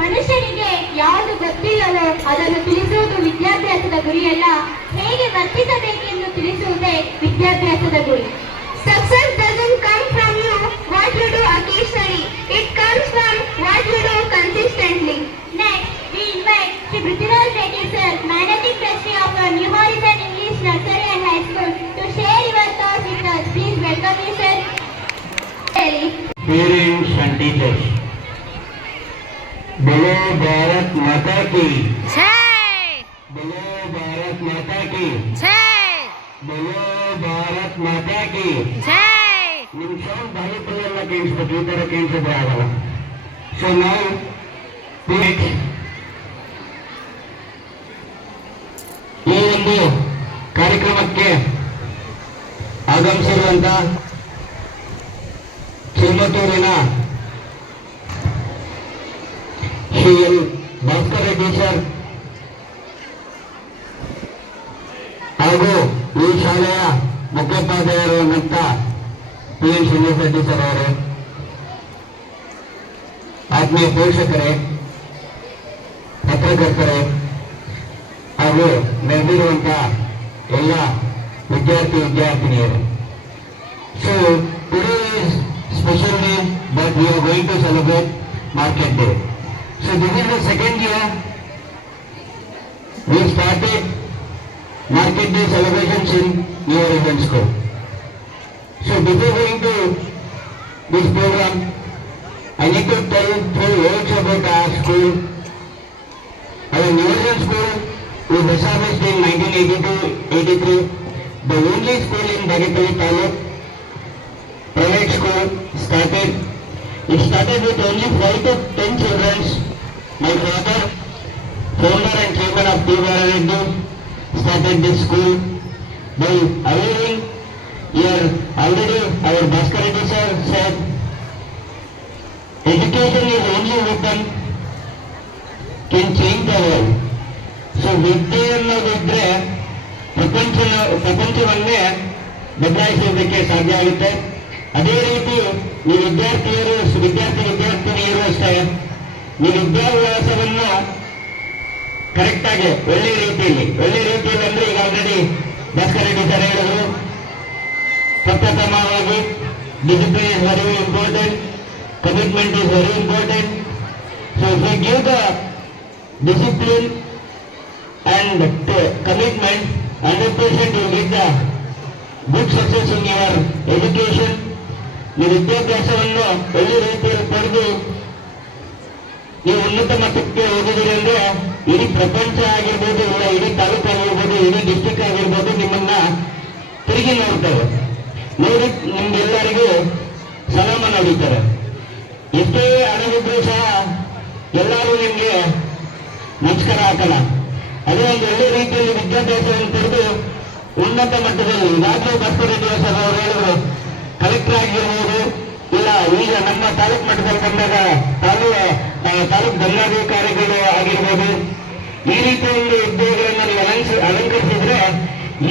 ಮನುಷ್ಯನಿಗೆ ಯಾವುದು ಗೊತ್ತಿಲ್ಲವೋ ಅದನ್ನು ತಿಳಿಸುವುದು ವಿದ್ಯಾಭ್ಯಾಸದ ಗುರಿಯಲ್ಲ, ಹೇಗೆ ವರ್ತಿಸಬೇಕೆಂದು ತಿಳಿಸುವುದೇ ವಿದ್ಯಾಭ್ಯಾಸದ ಗುರಿ. Success doesn't come from you what you do occasionally. It comes from what you do consistently. Next, we invite Sri Prithviraj Reddy sir, Managing Trustee of our New Horizon English Nursery and High School, to share your thoughts with us. Please welcome you, sir. Parents and teachers, बोलो भारत माता की जय, बोलो भारत माता की जय, बोलो भारत माता की जय. ನಿಮ್ಮ ಸೌಂಡ್ ಬಾಯಿಪಲ್ಲೆಲ್ಲ ಕೇಳಿಸ್ಬೇಕು, ಈ ತರ ಕೇಳಿಸಿದ್ರೆ ಆಗಲ್ಲ. ಸೊ ನಾವು ಈ ಒಂದು ಕಾರ್ಯಕ್ರಮಕ್ಕೆ ಆಗಮಿಸಿರುವಂತ ಚಿಮ್ಮತ್ತೂರಿನ ಶ್ರೀ ಎಲ್ ಭಾಸ್ಕರ್ ರೆಡ್ಡಿ ಸರ್ ಹಾಗೂ ಈ ಶಾಲೆಯ ಮುಖ್ಯೋಪಾಧ್ಯಾಯರಾದಂಥ ಪಿ.ಎನ್. ಶ್ರೀನಿವಾಸ ರೆಡ್ಡಿ ಸರ್ ಅವರೇ, ಆತ್ಮೀಯ ಪೋಷಕರೇ, ಪತ್ರಕರ್ತರೇ ಹಾಗೂ ನೆರೆದಿರುವಂಥ ಎಲ್ಲ ವಿದ್ಯಾರ್ಥಿನಿಯರೇ. So today is special day that we are going to celebrate Market Day. So this is the second year we started Market Day celebrations in New Horizon School. So before going to this program, I need to tell few words about our school. Our New Horizon School was established in 1982-83, the only school in Bagatali Taluk. Private school started. It started with only 5 to 10 children. My father, founder and chairman of Prithviraj Reddy, started this school by hiring. Here already our Bhaskar Reddy sir said, education is only weapon can change the world. So ವಿದ್ಯೆ ಅನ್ನೋದಿದ್ರೆ ಪ್ರಪಂಚವನ್ನೇ ಬದಲಾಯಿಸೋದಕ್ಕೆ ಸಾಧ್ಯ ಆಗುತ್ತೆ. ಅದೇ ರೀತಿ ಈ ವಿದ್ಯಾರ್ಥಿನಿಯರು ಅಷ್ಟೇ, ಈ ವಿದ್ಯಾಭ್ಯಾಸವನ್ನು ಕರೆಕ್ಟ್ ಆಗಿ ಒಳ್ಳೆ ರೀತಿಯಲ್ಲಿ ಅಂದ್ರೆ ಈಗ ಆಲ್ರೆಡಿ ಭಾಸ್ಕರ್ ರೆಡ್ಡಿ ಸರ್ ಹೇಳಿದ್ರು, ಪ್ರಪ್ರಥಮವಾಗಿ discipline is very important, commitment is very important. So if you give the discipline and commitment 100% you get the good success in your education. ಈ ವಿದ್ಯಾಭ್ಯಾಸವನ್ನು ಒಳ್ಳೆ ರೀತಿಯಲ್ಲಿ ಪಡೆದು ನೀವು ಉನ್ನತ ಮಟ್ಟಕ್ಕೆ ಹೋಗಿದ್ದೀರಿ ಅಂದ್ರೆ ಇಡೀ ಪ್ರಪಂಚ ಆಗಿರ್ಬೋದು, ಇಲ್ಲ ಇಡೀ ತಾಲೂಕು ಆಗಿರ್ಬೋದು, ಇಡೀ ಡಿಸ್ಟಿಕ್ ಆಗಿರ್ಬೋದು, ನಿಮ್ಮನ್ನ ತಿರುಗಿ ನೋಡ್ತಾರೆ. ನೋಡಿ ನಿಮ್ಗೆಲ್ಲರಿಗೂ ಸಲಾಮ ನಡೀತಾರೆ. ಎಷ್ಟೇ ಹಣವಿದ್ರೂ ಸಹ ಎಲ್ಲರೂ ನಿಮ್ಗೆ ನಮಸ್ಕಾರ ಹಾಕಲ್ಲ. ಅದೇ ಒಂದು ಒಳ್ಳೆ ರೀತಿಯಲ್ಲಿ ವಿದ್ಯಾಭ್ಯಾಸವನ್ನು ಪಡೆದು ಉನ್ನತ ಮಟ್ಟದಲ್ಲಿ ಈಗಾಗಲೇ ಭಾಸ್ಕರ್ ರೆಡ್ಡಿ ಸರ್ ಅವರು ಹೇಳಿದ್ರು, ಕಲೆಕ್ಟರ್ ಆಗಿರ್ಬೋದು, ಇಲ್ಲ ಈಗ ನಮ್ಮ ತಾಲೂಕು ಮಟ್ಟದಲ್ಲಿ ಬಂದಾಗ ತಾಲೂಕು ದಂಡಾಧಿಕಾರಿಗಳು ಆಗಿರ್ಬೋದು, ಈ ರೀತಿ ಒಂದು ಉದ್ಯೋಗಗಳನ್ನು ನೀವು ಅಲಂಕರಿಸಿದ್ರೆ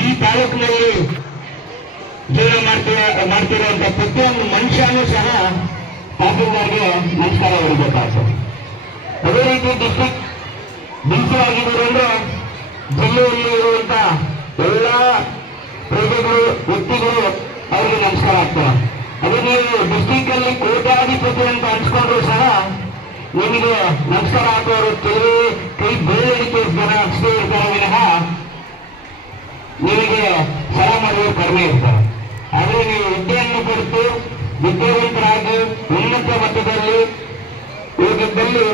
ಈ ತಾಲೂಕಿನಲ್ಲಿ ಜೀವನ ಮಾಡ್ತಿರುವಂತ ಪ್ರತಿಯೊಂದು ಮನುಷ್ಯನೂ ಸಹ ತಹಸೀಲ್ದಾರ್ಗೆ ನಮಸ್ಕಾರ ಹೊರಬೇಕಾಗ್ತದೆ. ಅದೇ ರೀತಿ ಡಿಸ್ಟ್ರಿಕ್ಟ್ ಡಿಸಿ ಆಗಿದ್ರು ಅಂದ್ರೆ ಜಿಲ್ಲೆಯಲ್ಲಿ ಇರುವಂತ ಎಲ್ಲ ಪ್ರಜೆಗಳು, ವ್ಯಕ್ತಿಗಳು ಅವರಿಗೆ ನಮಸ್ಕಾರ ಆಗ್ತದೆ. ಅದೇ ನೀವು ಡಿಸ್ಟಿಕ್ ಅಲ್ಲಿ ಕೋಟ್ಯಾಧಿಪತಿ ಅಂತ ಅನ್ಸ್ಕೊಂಡ್ರು ಸಹ ನಿಮಗೆ ನಮಸ್ಕಾರ ಹಾಕೋರು ಕೈ ಬೇರೆಡಿಕೆ ಜನ ಅಷ್ಟೇ ಇರ್ತಾರೆ ವಿನಃ ನಿಮಗೆ ಸಲ ಮಾಡುವ ಕಡಿಮೆ ಇರ್ತಾರೆ. ಆದ್ರೆ ನೀವು ವಿದ್ಯೆಯನ್ನು ಕೊಟ್ಟು ವಿದ್ಯಾವಂತರಾಗಿ ಉನ್ನತ ಮಟ್ಟದಲ್ಲಿ ಹೋಗಿದ್ದಲ್ಲಿ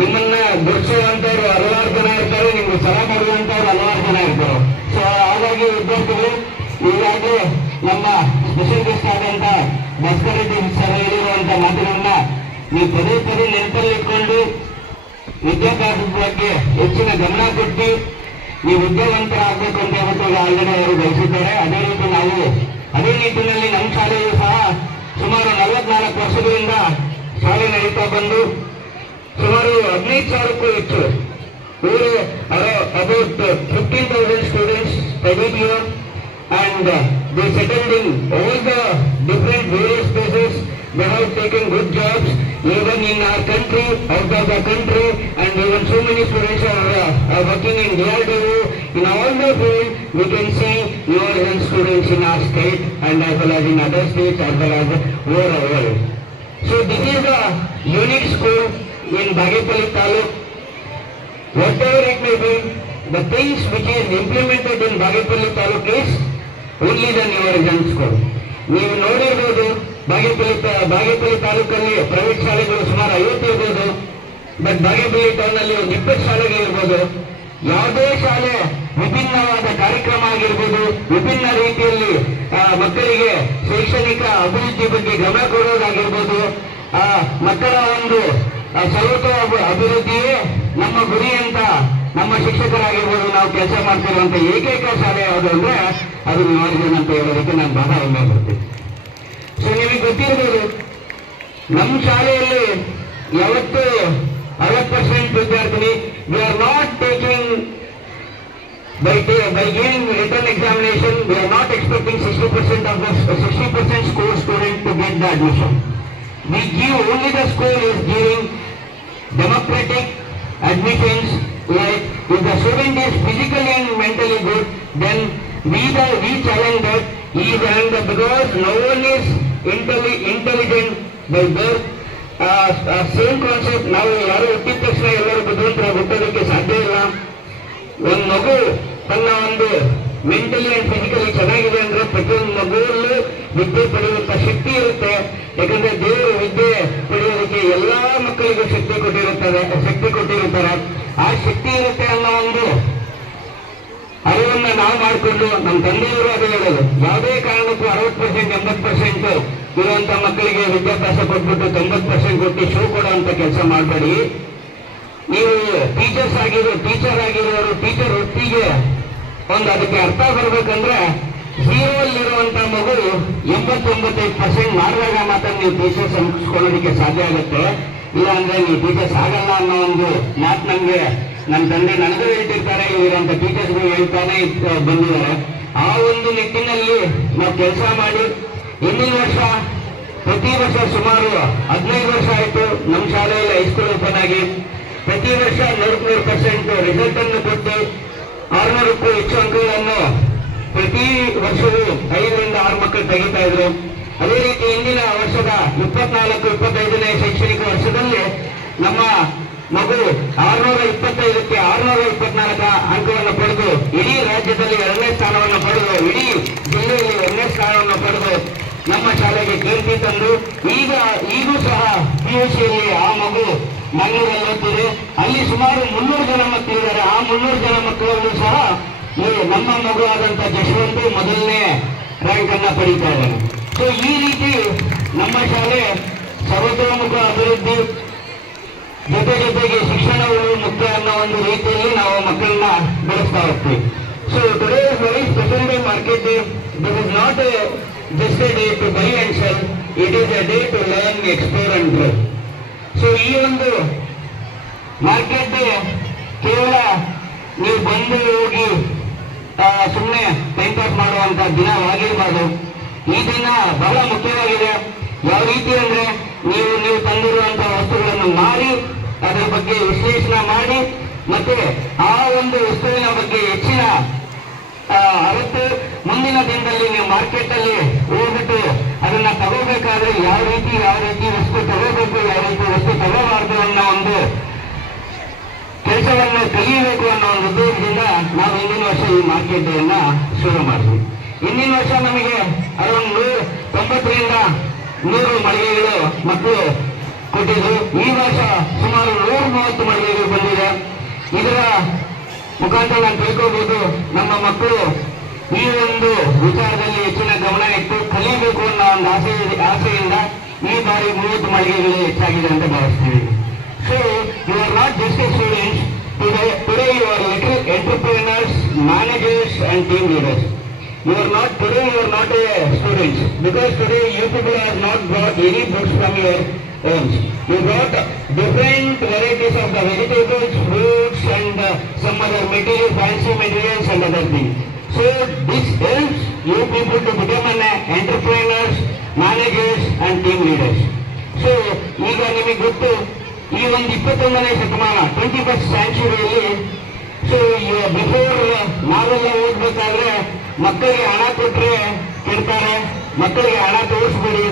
ನಿಮ್ಮನ್ನ ಗುರುಸುವಂತವ್ರು ಹಲವಾರು ಜನ ಇರ್ತಾರೆ, ನಿಮ್ಗೆ ಸಲ ಮಾಡುವಂತವ್ರು ಹಲವಾರು ಜನ ಇರ್ತಾರೆ. ಸೊ ಹಾಗಾಗಿ ವಿದ್ಯಾರ್ಥಿಗಳು ಈಗಾಗಲೇ ನಮ್ಮ ಸ್ಪೆಷಲ್ ಗೆಸ್ಟ್ ಆದಂತ ಭಾಸ್ಕರ್ ರೆಡ್ಡಿ ಸರ್ ಹೇಳಿರುವಂತ ಮಾತುಗಳನ್ನ ನೀವು ಪದೇ ಪದೇ ನೆನಪಲ್ಲಿ ಇಟ್ಕೊಂಡು ವಿದ್ಯಾಭ್ಯಾಸದ ಬಗ್ಗೆ ಹೆಚ್ಚಿನ ಗಮನ ಕೊಟ್ಟು ನೀವು ವಿದ್ಯಾವಂತರಾಗಬೇಕು ಅಂತ ಹೇಳ್ಬಿಟ್ಟು ಆಲ್ರೆಡಿ ಅವರು ಬಯಸಿದ್ದಾರೆ. ಅದೇ ರೀತಿ ನಾವು ಅದೇ ನಿಟ್ಟಿನಲ್ಲಿ ನಮ್ಮ ಶಾಲೆಯು ಸಹ ಸುಮಾರು 44 ವರ್ಷಗಳಿಂದ ಶಾಲೆ ನಡೀತಾ ಬಂದು ಸುಮಾರು 15,000ಕ್ಕೂ ಹೆಚ್ಚು about 15,000 students studied here, and they settled in all the different various places. They have taken good jobs even in our country, out of the country, DRDO, in all the field, we can see New Horizons students in our state and as well as in other states as well as over the world. So this is a unique school in Bagepalli Taluk. Whatever it may be, the things which is implemented in Bagepalli Taluk is only the New Horizons school. ನೀವು ನೋಡಿರ್ಬೋದು ಬಾಗೇಪಲ್ಲಿ ತಾಲೂಕಲ್ಲಿ private ಶಾಲೆಗಳು ಸುಮಾರು 50 ಇರ್ಬೋದು, but Bagepalli town ಅಲ್ಲಿ ಒಂದು 20 ಶಾಲೆಗಳಿರ್ಬೋದು. ಯಾವುದೇ ಶಾಲೆ ವಿಭಿನ್ನವಾದ ಕಾರ್ಯಕ್ರಮ ಆಗಿರ್ಬೋದು, ವಿಭಿನ್ನ ರೀತಿಯಲ್ಲಿ ಮಕ್ಕಳಿಗೆ ಶೈಕ್ಷಣಿಕ ಅಭಿವೃದ್ಧಿ ಬಗ್ಗೆ ಗಮನ ಕೊಡೋದಾಗಿರ್ಬೋದು, ಮಕ್ಕಳ ಒಂದು ಸರ್ವತೋ ಅಭಿವೃದ್ಧಿಯೇ ನಮ್ಮ ಗುರಿ ಅಂತ ನಮ್ಮ ಶಿಕ್ಷಕರಾಗಿರ್ಬೋದು ನಾವು ಕೆಲಸ ಮಾಡ್ತಿರುವಂತ ಏಕೈಕ ಶಾಲೆ ಯಾವುದು ಅಂದ್ರೆ ಅದು ನ್ಯೂ ಹಾರಿಝನ್ ಅಂತ ಹೇಳೋದಕ್ಕೆ ನಾನು ಬಹಳ ಹೆಮ್ಮೆ ಪಡ್ತೀನಿ. ಸೊ ನಿಮಗೆ ಗೊತ್ತಿರ್ಬೋದು, ನಮ್ಮ ಶಾಲೆಯಲ್ಲಿ ಯಾವತ್ತು 60% ವಿದ್ಯಾರ್ಥಿನಿ we are not taking by giving written examination, we are not expecting 60% score student to get the admission. We give only the school is giving democratic admissions. Like if the student is physically and mentally good, then we challenge that he is and because no one is intelligent by birth. Same concept. ನಾವು ಯಾರು ಹುಟ್ಟಿದ ತಕ್ಷಣ ಎಲ್ಲರೂ ಬುದ್ಧಿವಂತರಾಗಿ ಹುಟ್ಟೋದಕ್ಕೆ ಸಾಧ್ಯ ಇಲ್ಲ. ಒಂದು ಮಗು ತನ್ನ ಒಂದು ಮೆಂಟಲಿ ಅಂಡ್ ಫಿಸಿಕಲಿ ಚೆನ್ನಾಗಿದೆ ಅಂದ್ರೆ ಪ್ರತಿಯೊಂದು ಮಗುವಲ್ಲೂ ವಿದ್ಯೆ ಪಡೆಯುವಂತ ಶಕ್ತಿ ಇರುತ್ತೆ. ಯಾಕಂದ್ರೆ ದೇವರು ವಿದ್ಯೆ ಪಡೆಯೋದಕ್ಕೆ ಎಲ್ಲಾ ಮಕ್ಕಳಿಗೂ ಶಕ್ತಿ ಕೊಟ್ಟಿರುತ್ತಾರೆ. ಆ ಶಕ್ತಿ ಇರುತ್ತೆ ಅನ್ನೋ ಒಂದು ಅರಿವನ್ನ ನಾವು ಮಾಡಿಕೊಂಡು ನಮ್ಮ ತಂದೆಯವರು ಅದೇ ಹೇಳೋದು, ಯಾವುದೇ ಕಾರಣಕ್ಕೂ 60% 80% ಇರುವಂತ ಮಕ್ಕಳಿಗೆ ವಿದ್ಯಾಭ್ಯಾಸ ಕೊಟ್ಬಿಟ್ಟು 90% ಕೊಟ್ಟು ಶೋ ಕೊಡುವಂತ ಕೆಲಸ ಮಾಡಬೇಡಿ. ನೀವು ಟೀಚರ್ ಆಗಿರೋರು ಟೀಚರ್ ವೃತ್ತಿಗೆ ಒಂದು ಅದಕ್ಕೆ ಅರ್ಥ ಬರ್ಬೇಕಂದ್ರೆ 0 ಅಲ್ಲಿರುವಂತ ಮಗು 80-95% ಮಾಡಿದಾಗ ಮಾತ್ರ ನೀವು ಟೀಚರ್ಸ್ ಅನ್ಸ್ಕೊಳ್ಳೋದಕ್ಕೆ ಸಾಧ್ಯ ಆಗುತ್ತೆ. ಇಲ್ಲ ಅಂದ್ರೆ ನೀವು ಟೀಚರ್ಸ್ ಆಗಲ್ಲ ಅನ್ನೋ ಒಂದು ಮಾತು ನಮ್ಗೆ ನನ್ನ ತಂದೆ ನನಗೂ ಹೇಳ್ತಿರ್ತಾರೆ, ಇರುವಂತ ಟೀಚರ್ಸ್ಗಳು ಹೇಳ್ತಾನೆ ಬಂದಿದ್ದಾರೆ. ಆ ಒಂದು ನಿಟ್ಟಿನಲ್ಲಿ ನಾವು ಕೆಲಸ ಮಾಡಿ ಹಿಂದಿನ ವರ್ಷ ಪ್ರತಿ ವರ್ಷ ಸುಮಾರು 15 ವರ್ಷ ಆಯಿತು ನಮ್ಮ ಶಾಲೆಯಲ್ಲಿ ಹೈಸ್ಕೂಲ್ ಓಪನ್ ಆಗಿ. ಪ್ರತಿ ವರ್ಷ 100% ರಿಸಲ್ಟ್ ಅನ್ನು ಕೊಟ್ಟು 600ಕ್ಕೂ ಹೆಚ್ಚು ಅಂಕಗಳನ್ನು ಪ್ರತಿ ವರ್ಷವೂ 5ರಿಂದ 6 ಮಕ್ಕಳು ತೆಗಿತಾ ಇದ್ರು. ಅದೇ ರೀತಿ ಇಂದಿನ ವರ್ಷದ 24-25ನೇ ಶೈಕ್ಷಣಿಕ ವರ್ಷದಲ್ಲಿ ನಮ್ಮ ಮಗು 625ಕ್ಕೆ 624 ಅಂಕವನ್ನು ಪಡೆದು ಇಡೀ ರಾಜ್ಯದಲ್ಲಿ 2ನೇ ಸ್ಥಾನವನ್ನು ಪಡೆದು ಇಡೀ ಜಿಲ್ಲೆಯಲ್ಲಿ 1ನೇ ಸ್ಥಾನವನ್ನು ಪಡೆದು ನಮ್ಮ ಶಾಲೆಗೆ ಕೀರ್ತಿ ತಂದು ಈಗೂ ಸಹ PUCಯಲ್ಲಿ ಆ ಮಗು ಮಂಗಳೂರಲ್ಲಿ ಓದ್ತಿದೆ. ಅಲ್ಲಿ ಸುಮಾರು 300 ಜನ ಮಕ್ಕಳಿದ್ದಾರೆ. ಆ 300 ಜನ ಮಕ್ಕಳಲ್ಲೂ ಸಹ ನಮ್ಮ ಮಗು ಆದಂತ ಜಶವಂತ್ ಮೊದಲನೇ ರ್ಯಾಂಕ್ ಅನ್ನ ಪಡೀತಾ ಇದ್ದಾನೆ. ಸೊ ಈ ರೀತಿ ನಮ್ಮ ಶಾಲೆ ಸರ್ವತೋಮುಖ ಅಭಿವೃದ್ಧಿ ಜೊತೆಗೆ ಶಿಕ್ಷಣಗಳು ಮುಖ್ಯ ಅನ್ನೋ ಒಂದು ರೀತಿಯಲ್ಲಿ ನಾವು ಮಕ್ಕಳನ್ನ ಬೆಳೆಸ್ತಾ ಹೋಗ್ತೀವಿ. So today is very special day, market day. This is not just a day to buy and sell, it is a day to learn, explore and grow. So ಈ ಒಂದು ಮಾರ್ಕೆಟ್ ಡೇ ಕೇವಲ ನೀವು ಬಂದು ಹೋಗಿ ಸುಮ್ಮನೆ ಟೈಮ್ ಪಾಸ್ ಮಾಡುವಂತ ದಿನವಾಗಿರಬಾರ್ದು. ಈ ದಿನ ಬಹಳ ಮುಖ್ಯವಾಗಿದೆ. ಯಾವ ರೀತಿ ಅಂದ್ರೆ ನೀವು ತಂದಿರುವಂತಹ ವಸ್ತುಗಳನ್ನು ಮಾರಿ ಅದರ ಬಗ್ಗೆ ವಿಶ್ಲೇಷಣೆ ಮಾಡಿ ಮತ್ತೆ ಆ ಒಂದು ವಸ್ತುವಿನ ಬಗ್ಗೆ ಹೆಚ್ಚಿನ ಅರಿತು ಮುಂದಿನ ದಿನದಲ್ಲಿ ನೀವು ಮಾರ್ಕೆಟ್ ಅಲ್ಲಿ ಹೋಗ್ಬಿಟ್ಟು ಅದನ್ನ ತಗೋಬೇಕಾದ್ರೆ ಯಾವ ರೀತಿ ವಸ್ತು ತಗೋಬೇಕು, ಯಾವ ರೀತಿ ವಸ್ತು ತಗೋಬಾರ್ದು ಅನ್ನೋ ಒಂದು ಕೆಲಸವನ್ನು ಕಲಿಯಬೇಕು ಅನ್ನೋ ಒಂದು ಉದ್ದೇಶದಿಂದ ನಾವು ಹಿಂದಿನ ವರ್ಷ ಈ ಮಾರ್ಕೆಟ್ ಡೇ ಅನ್ನ ಶುರು ಮಾಡಿದ್ವಿ. ಹಿಂದಿನ ವರ್ಷ ನಮಗೆ ಅರೌಂಡ್ 90ರಿಂದ 100 ಮಳಿಗೆಗಳು ಮಕ್ಕಳು ಕೊಟ್ಟಿದ್ರು. ಈ ವರ್ಷ ಸುಮಾರು 130 ಮಳಿಗೆಗಳು ಬಂದಿದೆ. ಇದರ ಮುಖಾಂತರ ನಾನು ತಿಳ್ಕೋಬಹುದು ನಮ್ಮ ಮಕ್ಕಳು ಈ ಒಂದು ವಿಚಾರದಲ್ಲಿ ಹೆಚ್ಚಿನ ಗಮನ ಇಟ್ಟು ಕಲಿಯಬೇಕು ಅನ್ನೋ ಒಂದು ಆಸೆಯಿಂದ ಈ ಬಾರಿ 30 ಮಳಿಗೆಗಳು ಹೆಚ್ಚಾಗಿದೆ ಅಂತ ಭಾವಿಸ್ತೀವಿ. So you are not just a students, today you are entrepreneurs, managers and team leaders. You are not a students, because today you people have not brought any books from your homes. You brought different varieties of the vegetables, fruits and some other materials, fancy materials and other things. So this helps you people to become an entrepreneurs, managers and team leaders. So ಈಗ ನಿಮಗೆ ಗೊತ್ತು ಈ ಒಂದು 21ನೇ ಶತಮಾನ 21st centuryಯಲ್ಲಿ so you before ನಾವೆಲ್ಲ ಓದ್ಬೇಕಾದ್ರೆ ಮಕ್ಕಳಿಗೆ ಹಣ ಕೊಟ್ರೆ ಕೆಡ್ತಾರೆ, ಮಕ್ಕಳಿಗೆ ಹಣ ತೋರಿಸ್ಬಿಡಿ,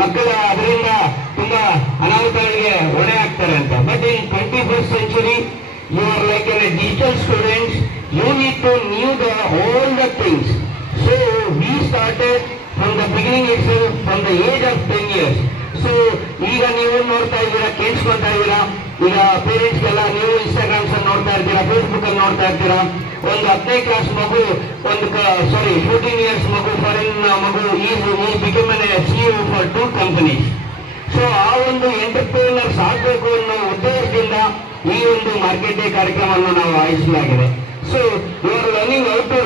ಮಕ್ಕಳ ಅದರಿಂದ ತುಂಬಾ ಅನಾಹುತಗಳಿಗೆ ಹೊಣೆ ಆಗ್ತಾರೆ ಅಂತ. But in 21st century you are like a digital student, you need to knew all the things. So we started from the beginning itself, from the age of 10 years. So ಈಗ ನೀವು ನೋಡ್ತಾ ಇದ್ದೀರಾ, ಕೇಳಿಸ್ಕೊಳ್ತಾ ಇದ್ದೀರಾ, ಈಗ ಪೇರೆಂಟ್ಸ್ಗೆಲ್ಲ ನೀವು ಇನ್ಸ್ಟಾಗ್ರಾಮ್ಸ್ ಅಲ್ಲಿ ನೋಡ್ತಾ ಇರ್ತೀರಾ, ಫೇಸ್ಬುಕ್ ಅಲ್ಲಿ ನೋಡ್ತಾ ಇರ್ತೀರಾ, ಒಂದು 10ನೇ ಕ್ಲಾಸ್ ಮಗು, ಒಂದು 14 years ಮಗು, ಫಾರಿನ್ ಮಗು is become an CEO for 2 companies. So ಆ ಒಂದು ಎಂಟರ್ಪ್ರಿನರ್ಸ್ ಆಗಬೇಕು ಅನ್ನೋ ಉದ್ದೇಶದಿಂದ ಈ ಒಂದು ಮಾರ್ಕೆಟ್ ಡೇ ಕಾರ್ಯಕ್ರಮವನ್ನು ನಾವು ಆಯೋಜಿಸಲಾಗಿದೆ. So you are learning how to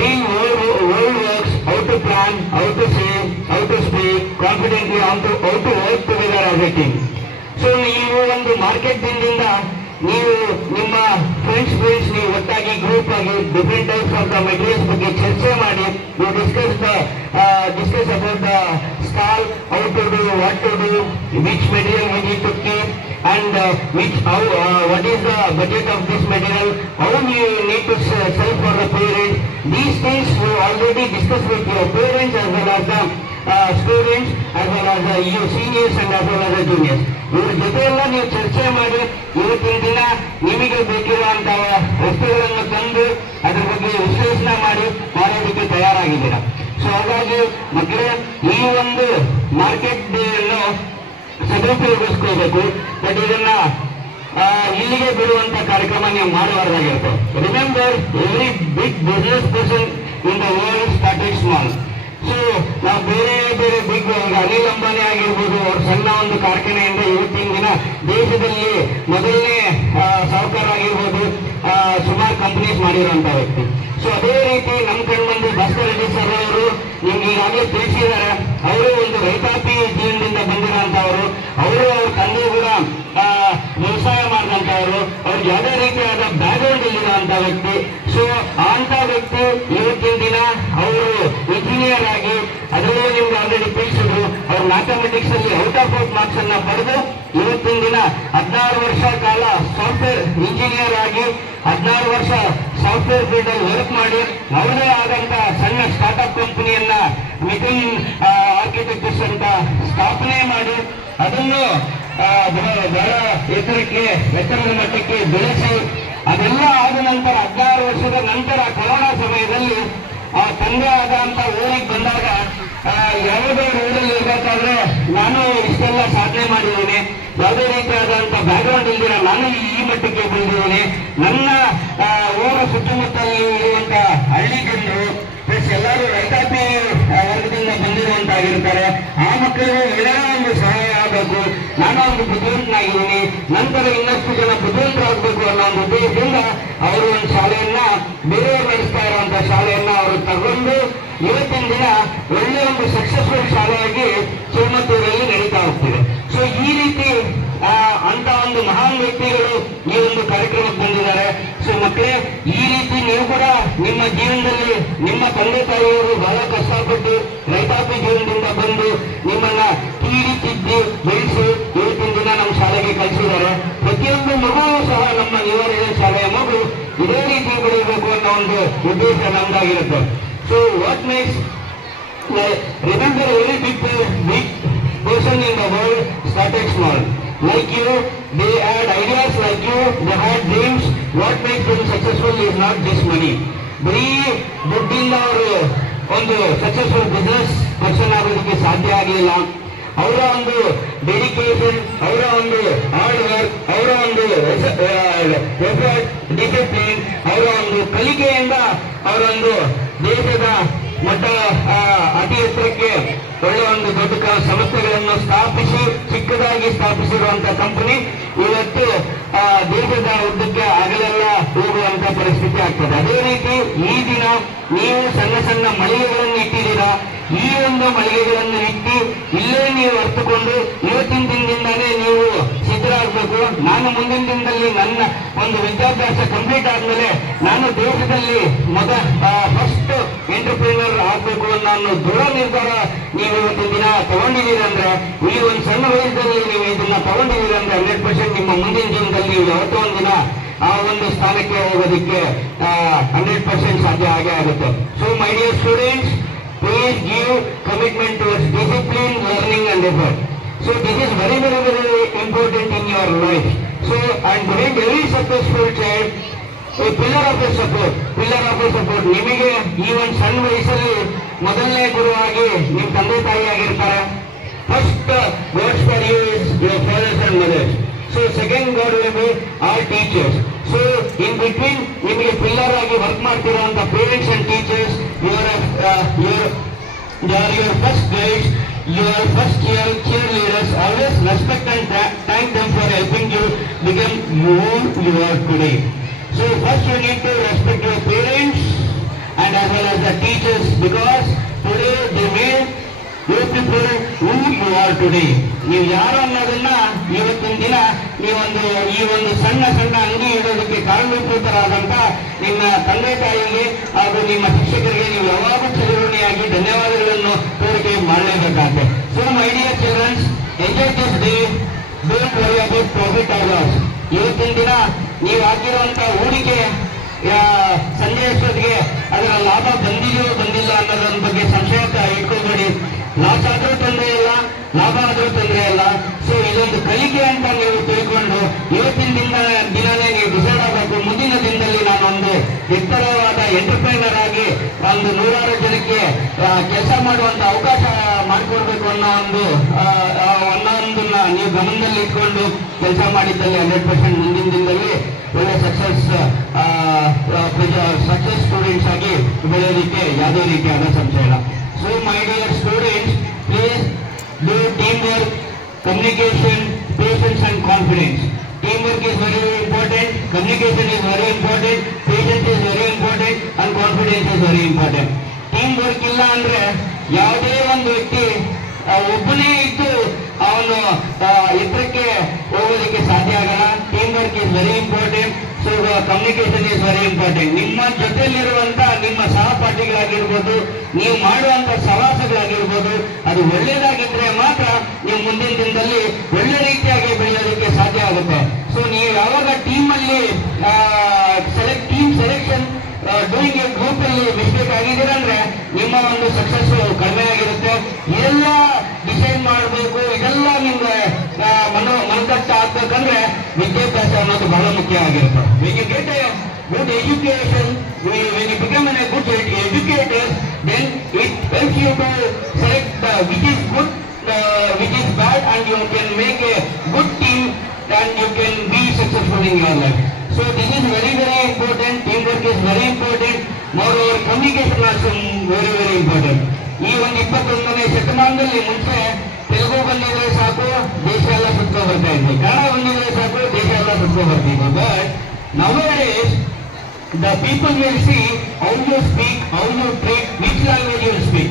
real world works, how to plan, how to save, how to speak confidently, how to work together as a team. So ನೀವು ಒಂದು ಮಾರ್ಕೆಟ್ ದಿನದಿಂದ ನೀವು ನಿಮ್ಮ ಫ್ರೆಂಡ್ಸ್ ನೀವು ಒಟ್ಟಾಗಿ ಗ್ರೂಪ್ ಆಗಿ different types of the materials ಬಗ್ಗೆ ಚರ್ಚೆ ಮಾಡಿ ನೀವು discuss about the stall, how to do, what to do, which material we need to keep and what is the budget of this material, how you need to sell for the parents. These things you already discussed with your parents as well as the students, as well as the seniors and as well as the juniors. ಇವ್ರ ಜೊತೆ ಎಲ್ಲ ನೀವು ಚರ್ಚೆ ಮಾಡಿ ಇವತ್ತಿನ ದಿನ ನಿಮಗೆ ಬೇಕಿರುವಂತಹ ವಸ್ತುಗಳನ್ನು ತಂದು ಅದ್ರ ಬಗ್ಗೆ ವಿಶ್ಲೇಷಣೆ ಮಾಡಿ ಮಾಡೋದಕ್ಕೆ ತಯಾರಾಗಿದ್ದೀರಾ. ಸೊ ಹಾಗಾಗಿ ಮಕ್ಕಳೇ, ಈ ಒಂದು ಮಾರ್ಕೆಟ್ ಡೇ ಅನ್ನು ಸದುಪಯೋಗಿಸ್ಕೋಬೇಕು. ಬಟ್ ಇದನ್ನ ಇಲ್ಲಿಗೆ ಬಿಡುವಂತ ಕಾರ್ಯಕ್ರಮ ನೀವು ಮಾಡಬಾರ್ದಾಗಿರುತ್ತೆ. Remember, every big business person in the world started small. So ನಾವು ಬೇರೆ ಬೇರೆ ಬಿಗ್ ಅನಿಲ್ ಅಂಬಾನಿ ಆಗಿರ್ಬೋದು, ಅವ್ರ ಸಣ್ಣ ಒಂದು ಕಾರ್ಖಾನೆಯಿಂದ ಇವತ್ತಿನ ದಿನ ದೇಶದಲ್ಲಿ ಮೊದಲನೇ ಸಾಹುಕಾರ ಆಗಿರ್ಬೋದು, ಸುಮಾರು ಕಂಪನೀಸ್ ಮಾಡಿರುವಂತ ವ್ಯಕ್ತಿ. ಸೊ ಅದೇ ರೀತಿ ನಮ್ಮ ಕಣ್ಮಂದು ಭಾಸ್ಕರ್ ರೆಡ್ಡಿ ಸರ್ ಅವರು ನಿಮ್ಗೆ ಈಗಾಗಲೇ ತಿಳಿಸಿದ್ದಾರೆ. ಅವರು ಒಂದು ರೈತಾಪಿ ಜೀವನದಿಂದ ಬಂದಿರೋಂಥವರು, ಅವರು ಅವ್ರ ತಂದೆ ಕೂಡ ವ್ಯವಸಾಯ ಮಾಡಿದಂಥವರು, ಅವ್ರಿಗೆ ಯಾವುದೇ ರೀತಿಯಾದ ಬ್ಯಾಕ್ಗ್ರೌಂಡ್ ಇಲ್ಲಿರುವಂತ ವ್ಯಕ್ತಿ. ಸೊ ಅಂತ ವ್ಯಕ್ತಿ ಇವತ್ತಿನ ದಿನ ಅವರು ಇಂಜಿನಿಯರ್ ಆಗಿ, ಅದರಲ್ಲೂ ನಿಮ್ಗೆ ಆಲ್ರೆಡಿ ತಿಳಿಸಿದ್ರು, ಅವ್ರು ಮ್ಯಾಥಮೆಟಿಕ್ಸ್ ಅಲ್ಲಿ ಔಟ್ ಆಫ್ ಮಾರ್ಕ್ಸ್ ಅನ್ನ ಪಡೆದು ಇವತ್ತಿನ ದಿನ 16 ವರ್ಷ ಕಾಲ ಸಾಫ್ಟ್ವೇರ್ ಇಂಜಿನಿಯರ್ ಆಗಿ 16 ವರ್ಷ ಸಾಫ್ಟ್ವೇರ್ ಫೀಲ್ಡ್ ಅಲ್ಲಿ ವರ್ಕ್ ಮಾಡಿ ಅವರೇ ಆದಂತ ಸಣ್ಣ ಸ್ಟಾರ್ಟ್ಅಪ್ ಕಂಪನಿಯನ್ನ ಮಿಥುನ್ ಆರ್ಕಿಟೆಕ್ಚರ್ಸ್ ಅಂತ ಸ್ಥಾಪನೆ ಮಾಡಿ ಅದನ್ನು ಬಹಳ ಎತ್ತರದ ಮಟ್ಟಕ್ಕೆ ಬೆಳೆಸಿ, ಅದೆಲ್ಲ ಆದ ನಂತರ 16 ವರ್ಷದ ನಂತರ ಕೊರೋನಾ ಸಮಯದಲ್ಲಿ ಆ ತಂದೆ ಆದಂತ ಊರಿಗೆ ಬಂದಾಗ ಯಾವುದೇ ಊರಲ್ಲಿ ಇರಬೇಕಾದ್ರೆ ನಾನು ಇಷ್ಟೆಲ್ಲ ಸಾಧನೆ ಮಾಡಿದ್ದೀನಿ, ಯಾವುದೇ ರೀತಿಯಾದಂತ ಬ್ಯಾಕ್ಗ್ರೌಂಡ್ ಇಲ್ದಿರ ನಾನು ಈ ಮಟ್ಟಕ್ಕೆ ಬಂದಿದ್ದೀನಿ, ನನ್ನ ಊರ ಸುತ್ತಮುತ್ತಲು ಇರುವಂತ ಹಳ್ಳಿ ಜನರು ಪ್ಲಸ್ ಎಲ್ಲರೂ ರೈತಾಪಿ ವರ್ಗದಿಂದ ಬಂದಿರುವಂತಾಗಿರ್ತಾರೆ, ಆ ಮಕ್ಕಳಿಗೆ ಏನೋ ಒಂದು ಸಹಾಯ ಆಗಬೇಕು, ನಾನು ಒಂದು ಬುದ್ಧಿವಂತನಾಗಿದ್ದೀನಿ, ನಂತರ ಇನ್ನಷ್ಟು ಜನ ಬುದ್ಧಿವಂತರಾಗಬೇಕು ಅನ್ನೋ ಒಂದು ಉದ್ದೇಶದಿಂದ ಅವರು ಒಂದು ಶಾಲೆಯನ್ನ, ಬೇರೆಯವರು ನಡೆಸ್ತಾ ಇರುವಂತ ಶಾಲೆಯನ್ನ ಅವರು ತಗೊಂಡು ಇವತ್ತಿನ ದಿನ ಒಳ್ಳೆ ಒಂದು ಸಕ್ಸಸ್ಫುಲ್ ಶಾಲೆಯಾಗಿ ಚಿಮ್ಮತ್ತೂರಲ್ಲಿ ನಡೀತಾ ಹೋಗ್ತಿದೆ. ಸೊ ಈ ರೀತಿ ಅಂತ ಒಂದು ಮಹಾನ್ ವ್ಯಕ್ತಿಗಳು ಈ ಒಂದು ಕಾರ್ಯಕ್ರಮಕ್ಕೆ ಬಂದಿದ್ದಾರೆ. ಸೊ ಮಕ್ಕಳೇ, ಈ ರೀತಿ ನೀವು ಕೂಡ ನಿಮ್ಮ ಜೀವನದಲ್ಲಿ ನಿಮ್ಮ ತಂದೆ ತಾಯಿಯವರು ಬಹಳ ಕಷ್ಟಪಟ್ಟು ರೈತಾಪಿ ಜೀವನದಿಂದ ಬಂದು ನಿಮ್ಮನ್ನ ತೀರಿತಿದ್ದು ಬೆಳೆಸಿ ಇವತ್ತಿನ ದಿನ ನಮ್ಮ ಶಾಲೆಗೆ ಕಳಿಸಿದ್ದಾರೆ. ಪ್ರತಿಯೊಂದು ಮಗುವು ಸಹ ನಮ್ಮ ನಿವಾರಣೆ ಶಾಲೆಯ ಮಗು ಇದೇ ರೀತಿ ಬೆಳೆಯಬೇಕು ಅನ್ನೋ ಒಂದು ಉದ್ದೇಶ ನಮ್ದಾಗಿರುತ್ತೆ. So what makes, remember, every big person in the world started small. Like you, they had ideas like you, they had dreams. What makes them successful is not just money. ಬರೀ ದುಡ್ಡಿಂದ ಅವರು ಒಂದು ಸಕ್ಸಸ್ಫುಲ್ ಬಿಸ್ನೆಸ್ ಪರ್ಸನ್ ಆಗೋದಕ್ಕೆ ಸಾಧ್ಯ ಆಗಲಿಲ್ಲ. ಅವರ ಒಂದು dedication, ಅವರ ಒಂದು ಹಾರ್ಡ್ ವರ್ಕ್, ಅವರ ಒಂದು ಎಫರ್ಟ್, ಡಿಸಿಪ್ಲಿನ್, ಅವರ ಒಂದು ಕಲಿಕೆಯಿಂದ ಅವರೊಂದು ದೇಶದ ಮಟ್ಟ ಅತಿ ಎತ್ತರಕ್ಕೆ ಒಳ್ಳೆ ಒಂದು ದೊಡ್ಡ ಸಂಸ್ಥೆಗಳನ್ನು ಸ್ಥಾಪಿಸಿ ಚಿಕ್ಕದಾಗಿ ಸ್ಥಾಪಿಸಿರುವಂತಹ ಕಂಪನಿ ಇವತ್ತು ದೇಶದ ಉದ್ದಕ್ಕೆ ಹಗಲೆಲ್ಲ ಹೋಗುವಂತ ಪರಿಸ್ಥಿತಿ ಆಗ್ತದೆ. ಅದೇ ರೀತಿ ಈ ದಿನ ನೀವು ಸಣ್ಣ ಸಣ್ಣ ಮಳಿಗೆಗಳನ್ನು ಇಟ್ಟಿದ್ದೀರಾ. ಈ ಒಂದು ಮಳಿಗೆಗಳನ್ನು ಇಟ್ಟು ಇಲ್ಲೇ ನೀವು ಅರ್ಥಕೊಂಡು ಇವತ್ತಿನ ದಿನದಿಂದಾನೇ ನೀವು ಸಿದ್ಧರಾಗಬೇಕು. ನಾನು ಮುಂದಿನ ದಿನದಲ್ಲಿ ನನ್ನ ಒಂದು ವಿದ್ಯಾಭ್ಯಾಸ ಕಂಪ್ಲೀಟ್ ಆದ್ಮೇಲೆ ನಾನು ದೇಶದಲ್ಲಿ ಫಸ್ಟ್ ಎಂಟರ್ಪ್ರಿನರ್ ಆಗಬೇಕು ಅನ್ನೋ ದೃಢ ನಿರ್ಧಾರ ನೀವು ಇವತ್ತಿನ ದಿನ ತಗೊಂಡಿದ್ದೀರಿ ಅಂದ್ರೆ, ಈ ಒಂದು ಸಣ್ಣ ವಯಸ್ಸಲ್ಲಿ ನೀವು ಇದನ್ನ ತಗೊಂಡಿದ್ದೀರಿ ಅಂದ್ರೆ 100% ನಿಮ್ಮ ಮುಂದಿನ ಜೀವನದಲ್ಲಿ ಯಾವತ್ತೋ ಒಂದಿನ ಆ ಒಂದು ಸ್ಥಾನಕ್ಕೆ ಹೋಗೋದಕ್ಕೆ 100% ಸಾಧ್ಯ ಆಗೇ ಆಗುತ್ತೆ. So my dear students, please give commitment towards discipline, learning and effort. So this is very important in your life. So and behind every successful child, a pillar of a support. ನಿಮಗೆ ಈ ಒಂದು ಸಣ್ಣ ವಯಸ್ಸಲ್ಲಿ ಮೊದಲನೇ ಗುರುವಾಗಿ ನಿಮ್ಮ ತಂದೆ ತಾಯಿ ಆಗಿರ್ತಾರೆ. First gods for you is your fathers and mothers. So second god will be our teachers. So in between ನಿಮಗೆ ಪಿಲ್ಲರ್ ಆಗಿ ವರ್ಕ್ ಮಾಡ್ತಿರುವಂತ parents and teachers, they are your first guides, your first cheerleaders. Always respect and thank them for helping you become who you are today. So first you need to respect your parents and as well as the teachers, because today they made you people who you are today. ನೀವು ಯಾರು ಅನ್ನೋದನ್ನ ಇವತ್ತಿನ ದಿನ ನೀವೊಂದು ಈ ಒಂದು ಸಣ್ಣ ಅಂಗಿ ಇಡೋದಕ್ಕೆ ಕಾರಣೀಭೂತರಾದಂತ ನಿಮ್ಮ ತಂದೆ ತಾಯಿಗೆ ಹಾಗೂ ನಿಮ್ಮ ಶಿಕ್ಷಕರಿಗೆ ನೀವು ಯಾವಾಗಲೂ ಚಿರಋಣಿಯಾಗಿ ಧನ್ಯವಾದಗಳನ್ನು ತೋರಿಕೆ ಮಾಡಲೇಬೇಕಾಗುತ್ತೆ. So my dear childrens, enjoy this day, don't worry about profit or loss. ಇವತ್ತಿನ ದಿನ ನೀವು ಹಾಕಿರುವಂತ ಹೂಡಿಕೆ ಸಂಜೆ ಅಷ್ಟೊತ್ತಿಗೆ ಅದರ ಲಾಭ ಬಂದಿಲ್ಲ ಅನ್ನೋದ್ರ ಬಗ್ಗೆ ಸಂಶಯಕ್ಕೆ ಇಟ್ಕೊಬೇಡಿ. ಲಾಸ್ ಆದ್ರೂ ತೊಂದರೆ ಇಲ್ಲ, ಲಾಭ ಆದ್ರೂ ತೊಂದರೆ ಇಲ್ಲ. ಸೊ ಇದೊಂದು ಕಲಿಕೆ ಅಂತ ನೀವು ತಿಳ್ಕೊಂಡು ಇವತ್ತಿನ ದಿನನೇ ನೀವು ಡಿಸೈಡ್ ಆಗಬೇಕು, ಮುಂದಿನ ದಿನದಲ್ಲಿ ನಾನೊಂದು ಎತ್ತರವಾದ ಎಂಟರ್ಪ್ರೈನರ್ ಆಗಿ ಒಂದು 100 ಜನಕ್ಕೆ ಕೆಲಸ ಮಾಡುವಂತ ಅವಕಾಶ ಮಾಡಿಕೊಡ್ಬೇಕು ಅನ್ನೋ ಒಂದೊಂದನ್ನ ನೀವು ಗಮನದಲ್ಲಿ ಇಟ್ಕೊಂಡು ಕೆಲಸ ಮಾಡಿದ್ದಲ್ಲಿ 100% ಮುಂದಿನ ದಿನದಲ್ಲಿ ಒಳ್ಳೆ ಸಕ್ಸಸ್ ಸ್ಟೂಡೆಂಟ್ಸ್ ಆಗಿ ಬೆಳೆಯೋದಕ್ಕೆ ಯಾವುದೇ ರೀತಿಯಾದ ಸಂಶಯ ಇಲ್ಲ. So my dear students, please do teamwork, communication, patience and confidence. Teamwork is very important, communication is very important, patience is very important and confidence is very important. Teamwork ಇಲ್ಲ ಅಂದ್ರೆ ಯಾವುದೇ ಒಂದು ವ್ಯಕ್ತಿ ಒಬ್ಬನೇ ಇದ್ದು ಅವನು ಎತ್ತರಕ್ಕೆ ಹೋಗೋದಕ್ಕೆ ಸಾಧ್ಯ ಆಗಲ್ಲ. Team work is very important. So communication is very important. ನಿಮ್ಮ ಜೊತೆಯಲ್ಲಿರುವಂತ ನಿಮ್ಮ ಸಹಪಾಠಿಗಳಾಗಿರ್ಬೋದು, ನೀವು ಮಾಡುವಂತ ಸವಾಸಗಳಾಗಿರ್ಬೋದು, ಅದು ಒಳ್ಳೇದಾಗಿದ್ರೆ ಮಾತ್ರ ನೀವು ಮುಂದಿನ ದಿನದಲ್ಲಿ ಒಳ್ಳೆ ರೀತಿಯಾಗಿ ಬೆಳೆಯೋದಕ್ಕೆ ಸಾಧ್ಯ ಆಗುತ್ತೆ. ಸೊ ನೀವು ಯಾವಾಗ ಟೀಮ್ ಅಲ್ಲಿ team selection doing A group ಅಲ್ಲಿ ಮಿಸ್ಟೇಕ್ ಆಗಿದ್ದೀರಾ ಅಂದ್ರೆ ನಿಮ್ಮ ಒಂದು ಸಕ್ಸಸ್ ಕಡಿಮೆ ಆಗಿರುತ್ತೆ. ಇದೆಲ್ಲ ಡಿಸೈಡ್ ಮಾಡಬೇಕು, ಇದೆಲ್ಲ ನಿಮ್ಗೆ ಮನದಟ್ಟು ಆಗ್ಬೇಕಂದ್ರೆ ವಿದ್ಯಾಭ್ಯಾಸ ಅನ್ನೋದು ಬಹಳ ಮುಖ್ಯ ಆಗಿರುತ್ತೆ. When you get a good education, when you become a good educator, then it helps you to select which is good, which is bad, and you can make a good team and you can be successful in your life. So this is very important. Teamwork is very important. Moreover, communication also very important. ಈ ಒಂದು 21ನೇ ಶತಮಾನದಲ್ಲಿ ಮುಂಚೆ ತೆಲುಗು ಬಂದಿದ್ರೆ ಸಾಕು ದೇಶ ಎಲ್ಲ ಸುತ್ತೋ ಬರ್ತಾ ಇದ್ವಿ, ಕನ್ನಡ ಬಂದಿದ್ರೆ ಸಾಕು ದೇಶ ಎಲ್ಲ ಸುತ್ತೋ ಬರ್ತಿದ್ವಿ. But nowadays the people will see how you speak, how you treat, which language you speak.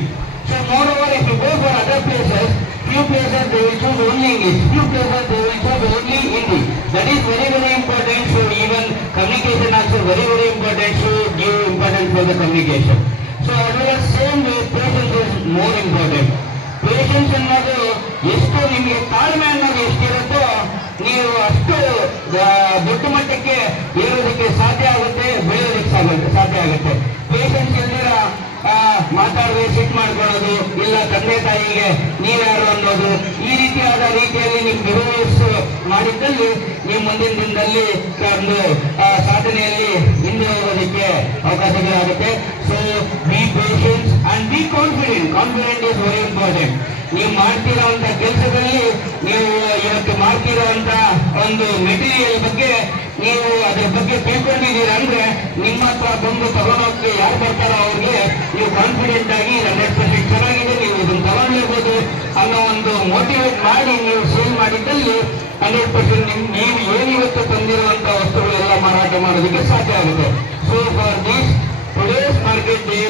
So moreover, if you go for other places, few places they will choose only English, few places they will choose only Hindi. That is very important. So even communication also very important. So give importance for the communication. So always same way patience is more important. Patience ಅನ್ನೋದು ಎಷ್ಟು ನಿಮಗೆ ತಾಳ್ಮೆ ಅನ್ನೋದು ಎಷ್ಟಿರುತ್ತೋ ನೀವು ಅಷ್ಟು ದೊಡ್ಡ ಮಟ್ಟಕ್ಕೆ ಏರೋದಕ್ಕೆ ಸಾಧ್ಯ ಆಗುತ್ತೆ, ಬೆಳೆಯೋದಕ್ಕೆ ಸಾಧ್ಯ ಆಗುತ್ತೆ. ಪೇಷನ್ಸ್ ಇಲ್ದಿರ ಮಾತಾಡದೆ ಸಿಟ್ ಮಾಡ್ಕೊಳ್ಳೋದು, ಇಲ್ಲ ತಂದೆ ತಾಯಿಗೆ ನೀವ್ಯಾರು ಅನ್ನೋದು, ಈ ರೀತಿಯಲ್ಲಿ ನೀವು ಬಿಹೇವಿಯರ್ಸ್ ಮಾಡಿದ್ದಲ್ಲಿ ನೀವು ಮುಂದಿನ ದಿನದಲ್ಲಿ ಒಂದು ಸಾಧನೆಯಲ್ಲಿ ಹಿಂದೆ ಹೋಗೋದಕ್ಕೆ ಅವಕಾಶಗಳಾಗುತ್ತೆ. So be patience and be confident. Confident is very important. ನೀವು ಮಾಡ್ತಿರೋಂಥ ಕೆಲಸದಲ್ಲಿ ನೀವು ಇವತ್ತು ಮಾಡ್ತಿರೋಂಥ ಒಂದು ಮೆಟೀರಿಯಲ್ ಬಗ್ಗೆ ನೀವು ಅದ್ರ ಬಗ್ಗೆ ತಿಳ್ಕೊಂಡಿದ್ದೀರಾ ಅಂದ್ರೆ ನಿಮ್ಮ ಹತ್ರ ಬಂದು ತಗೊಳೋಕ್ಕೆ ಯಾರು ಬರ್ತಾರೋ ಅವ್ರಿಗೆ ನೀವು ಕಾನ್ಫಿಡೆಂಟ್ ಆಗಿ 100% ಚೆನ್ನಾಗಿದೆ, ನೀವು ಇದನ್ನು ತಗೊಳ್ಲೇಬಹುದು ಅನ್ನೋ ಒಂದು ಮೋಟಿವೇಟ್ ಮಾಡಿ ನೀವು ಸೇಲ್ ಮಾಡಿದ್ದಲ್ಲಿ 100% ನೀವು ಏನಿವತ್ತು ತಂದಿರುವಂತ ವಸ್ತುಗಳೆಲ್ಲ ಮಾರಾಟ ಮಾಡೋದಕ್ಕೆ ಸಾಧ್ಯ ಆಗುತ್ತೆ. So for this today's market day,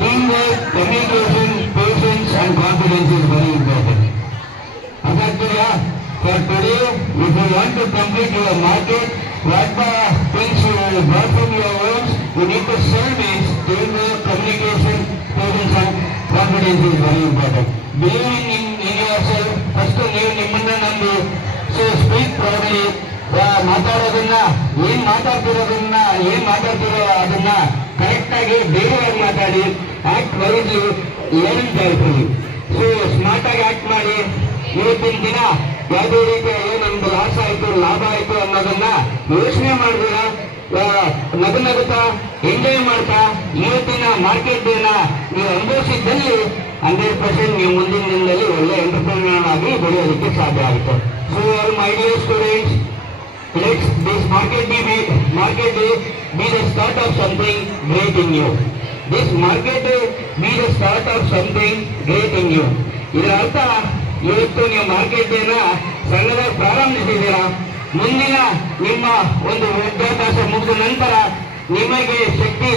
teamwork, communication, patience and confidence is very important. Adakya, for today, if you want to complete your market, what the things you brought from your homes, you need to sell means teamwork, communication, patience and confidence is very important. Believing in yourself, first ನೀವು ನಿಮ್ಮನ್ನ ನಂಬಿ, so speak proudly, ಮಾತಾಡೋದನ್ನ ಏನ್ ಮಾತಾಡ್ತಿರೋ ಅದನ್ನ correct ಆಗಿ ಬೇಗವಾಗಿ ಮಾತಾಡಿ, act wisely, learn carefully. So smart ಆಗಿ act ಮಾಡಿ. ಇವತ್ತಿನ ದಿನ ಯಾವುದೇ ರೀತಿಯ ನಮ್ದು ಲಾಸ್ ಆಯ್ತು ಲಾಭ ಆಯ್ತು ಅನ್ನೋದನ್ನ ಯೋಚನೆ ಮಾಡಿದ್ರ ನಗುತ್ತಾ ಎಂಜಾಯ್ ಮಾಡ್ತಾ ಇವತ್ತಿನ ಮಾರ್ಕೆಟ್ ಡೇನ ನೀವು ಅನುಭವಿಸಿದ್ದಲ್ಲಿ 100% ನೀವು ಮುಂದಿನ ದಿನದಲ್ಲಿ ಒಳ್ಳೆ ಎಂಟರ್ಪ್ರಿನರ್ ಆಗಿ ಬೆಳೆಯೋದಕ್ಕೆ ಸಾಧ್ಯ ಆಗುತ್ತೆ. So my dear students, let's this market day be the start of something great in you. This market day be the start of something great in you. ಇದರ ಅರ್ಥ ಇವತ್ತು ನೀವು ಮಾರ್ಕೆಟ್ ಡೇನ ಸಣ್ಣದಾಗಿ ಪ್ರಾರಂಭಿಸಿದ್ದೀರಾ. ಮುಂದಿನ ನಿಮ್ಮ ಒಂದು ವಿದ್ಯಾಭ್ಯಾಸ ಮುಗಿದ ನಂತರ ನಿಮಗೆ ಶಕ್ತಿ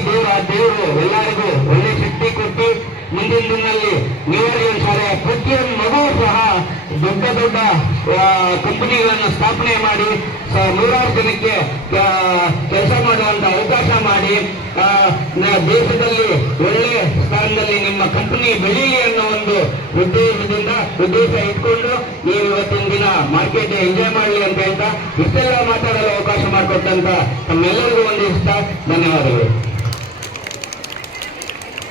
ದೇವರು ಎಲ್ಲರಿಗೂ ಒಳ್ಳೆ ಶಕ್ತಿ ಕೊಟ್ಟು ಮುಂದಿನ ದಿನದಲ್ಲಿ ನೀವರಿಗೆ ಶಾಲೆಯ ಪ್ರತಿಯೊಂದು ಮಗು ಸಹ ದೊಡ್ಡ ದೊಡ್ಡ ಕಂಪನಿಗಳನ್ನು ಸ್ಥಾಪನೆ ಮಾಡಿ ನೂರಾರು ಜನಕ್ಕೆ ಕೆಲಸ ಮಾಡುವಂತ ಅವಕಾಶ ಮಾಡಿ ದೇಶದಲ್ಲಿ ಒಳ್ಳೆ ಸ್ಥಾನದಲ್ಲಿ ನಿಮ್ಮ ಕಂಪನಿ ಬೆಳೀಲಿ ಅನ್ನೋ ಒಂದು ಉದ್ದೇಶ ಇಟ್ಕೊಂಡು ನೀವು ಇವತ್ತಿನ ದಿನ ಮಾರ್ಕೆಟ್ ಎಂಜಾಯ್ ಮಾಡಲಿ ಅಂತ ಹೇಳ್ತಾ ಇಷ್ಟೆಲ್ಲ ಮಾತಾಡಲು ಅವಕಾಶ ಮಾಡಿಕೊಟ್ಟಂತ ತಮ್ಮೆಲ್ಲರಿಗೂ ಒಂದು ಇಷ್ಟ ಧನ್ಯವಾದಗಳು.